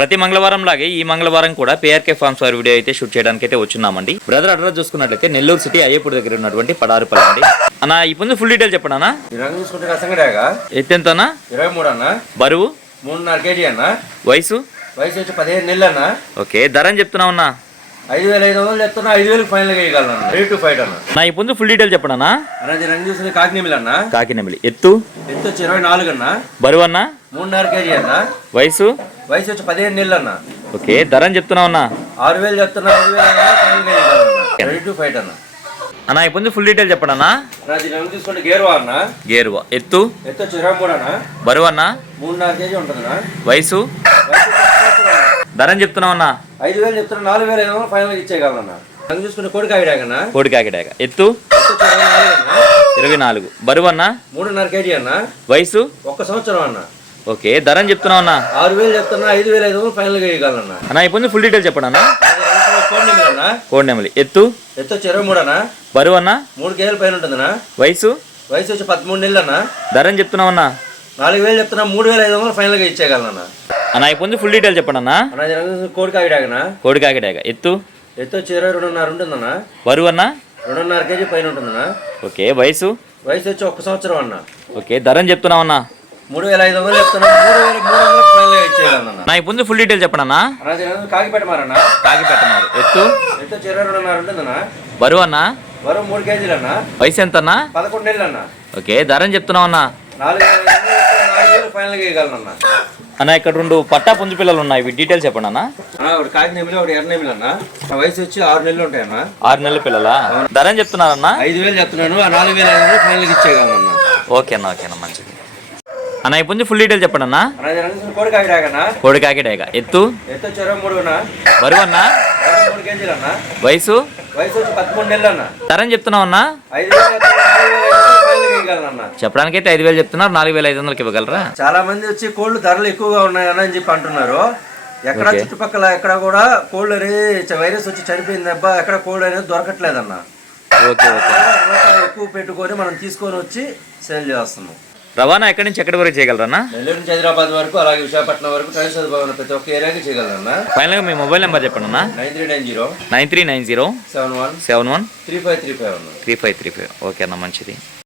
ప్రతి మంగళవారం లాగే ఈ మంగళవారం కూడా పేఆర్కే ఫార్మ్స్ వారి వీడియో అయితే షూట్ చేయడానికి అయితే వచ్చున్నామండి. బ్రదర్ అడ్రస్ చూసుకున్నట్లయితే నెల్లూరు సిటీ అయ్యపూడి దగ్గర ఉన్నటువంటి పడారుపల్లి అండి. అన్న ఈ ముందు ఫుల్ డీటెయిల్ చెప్పండి అన్న. ఎత్తెంతనా? 23 అన్న. బరువు 3.5 kg అన్న. వయసు వచ్చి 15 నెలలు అన్న. ఓకే, ధర అని చెప్తున్నావు అన్న? 5,500 చెప్తున్నా. 5,000 ఫైనల్ గా ఇవ్వగలను. రెడీ టు ఫైట్ అన్న. నా ఈ ముందు ఫుల్ డీటెయిల్ చెప్పండి అన్న. అన్నది రంగు చూసిన కాకినెమిలి అన్న. కాకినెమిలి. ఎత్తు వచ్చి 24 అన్న. బరువు అన్న? 3.5 kg అన్న. వయసు వచ్చి 15 నెలలు అన్న. ఓకే, ధర అని చెప్తున్నావు అన్న? 6,000 చెప్తున్నా. 5,000 ఫైనల్ గా ఇవ్వగలను. రెడీ టు ఫైట్ అన్న. అన్న ఈ ముందు ఫుల్ డీటెయిల్ చెప్పండి అన్న. అది రంగు చూసుకుంటే గేరువా అన్న. గేరువా. ఎత్తు వచ్చి 23 అన్న. బరువు అన్న? 3.5 kg ఉంటుంది అన్న. వయసు ధర అని చెప్తున్నావు అన్న? 5,000 చెప్తున్నా. 4,500 ఫైనల్ గా ఇచ్చేయగలను అన్న. రంగు చూసుకుంటే కోడికాయ అన్న. కోడికాకి డాగ. ఎత్తు 24. బరువు అన్న? 3.5 kg అన్న. వయసు 1 సంవత్సరం అన్న. ఓకే, ధర అని చెప్తున్నావు అన్న? 6,000 చెప్తున్నా. 5,500 ఫైనల్ గా ఇవ్వగలను. అన్న ఈ ముందు ఫుల్ డీటెయిల్ చెప్పండి అన్న. కోడినెమిలి అన్న. కోడినెమిలి. ఎత్తు వచ్చి 23 అన్న. బరువు అన్న? 3 kg పైన ఉంటుందన్న. వయసు వచ్చి 13 నెలలు అన్న. ధర అని చెప్తున్నావు అన్న? 4,000 చెప్తున్నా. 3,500 ఫైనల్ గా ఇచ్చేయగలను. అన్న ఈ ముందు ఫుల్ డీటెయిల్ చెప్పండి అన్న. కోడికాయ డాగన. కోడికాకి డాగ. ఎత్తు వచ్చి 22.5 ఉంటుందన్న. బరువు అన్న? 2.5 kg పైన ఉంటుందన్న. ఓకే, వయసు వచ్చి 1 సంవత్సరం అన్న. ఓకే, ధర అని చెప్తున్నావు అన్న? 3,500 చెప్తున్నా. 3,300 ఫైనల్ గా ఇచ్చేయగలను. నా ఈ ముందు ఫుల్ డీటెయిల్ చెప్పండి అన్న. కాకిపెట్ట మారన్న. కాకి పెట్టన్నారు. ఎత్తు వచ్చి 22.5 ఉంటుందన్న. బరువు అన్న? బరువు 3 kg అన్న. వయసు ఎంత అన్న? 11 నెలలు అన్న. ఓకే, ధర అని చెప్తున్నావు అన్న? 4,000 ఫైనల్ గా ఇవ్వగలను. అన్న ఇక్కడ 2 పట్టా పుంజు పిల్లలు ఉన్నాయి, ఇవి డీటెయిల్స్ చెప్పండి అన్న. ఒకటి కాకినెమిలి, ఒకటి ఎర్రనెమిలి అన్న. వయసు వచ్చి 6 నెలలు ఉంటాయన్న. 6 నెలల పిల్లలా? ధర అని చెప్తున్నారన్న? 5,000 చెప్తున్నాను. 4,500 ఫైనల్ గా ఇచ్చేయగలను. ఓకే అన్న, ఓకే అన్న, మంచిది. అన్న ఈ పుంజు ఫుల్ డీటెయిల్ చెప్పండి అన్న. కోడికాయ డాగన. కోడికాకి డాగ. ఎత్తు వచ్చి 23 అన్న. బరువు అన్న? 3 kg అన్న. వయసు వచ్చి 13 నెలలు అన్న. ధర అని చెప్తున్నావు అన్న? 5,000 ఫైనల్ గా ఇవ్వగలను. చెప్పడానికైతే 5,000 చెప్తున్నారు, 4,500కి ఇవ్వగలరా? చాలా మంది వచ్చి కోళ్ళు ధరలు ఎక్కువగా ఉన్నాయని అని చెప్పి అంటున్నారు. ఎక్కడ చుట్టుపక్కల ఎక్కడ కూడా కోళ్ళు అనేది వైరస్ వచ్చి చనిపోయింది అబ్బా, ఎక్కడ కోళ్ళు అనేది దొరకట్లేదన్న. ఓకే ఓకే, ఎక్కువ పెట్టుకొని మనం తీసుకొని వచ్చి సేల్ చేస్తున్నాం. రవాణా ఎక్కడి నుంచి ఎక్కడి వరకు చేయగలరన్నా? నెల్లూరు నుంచి హైదరాబాద్ వరకు, అలాగే విశాఖపట్నం వరకు ట్రైన్ సదుపాయం ప్రతి ఒక్క ఏరియాకి చేయగలరన్నా. ఫైనల్గా మీ మొబైల్ నెంబర్ చెప్పండి అన్న. 9390 71 71 3535 3535. ఓకే అన్న, మంచిది.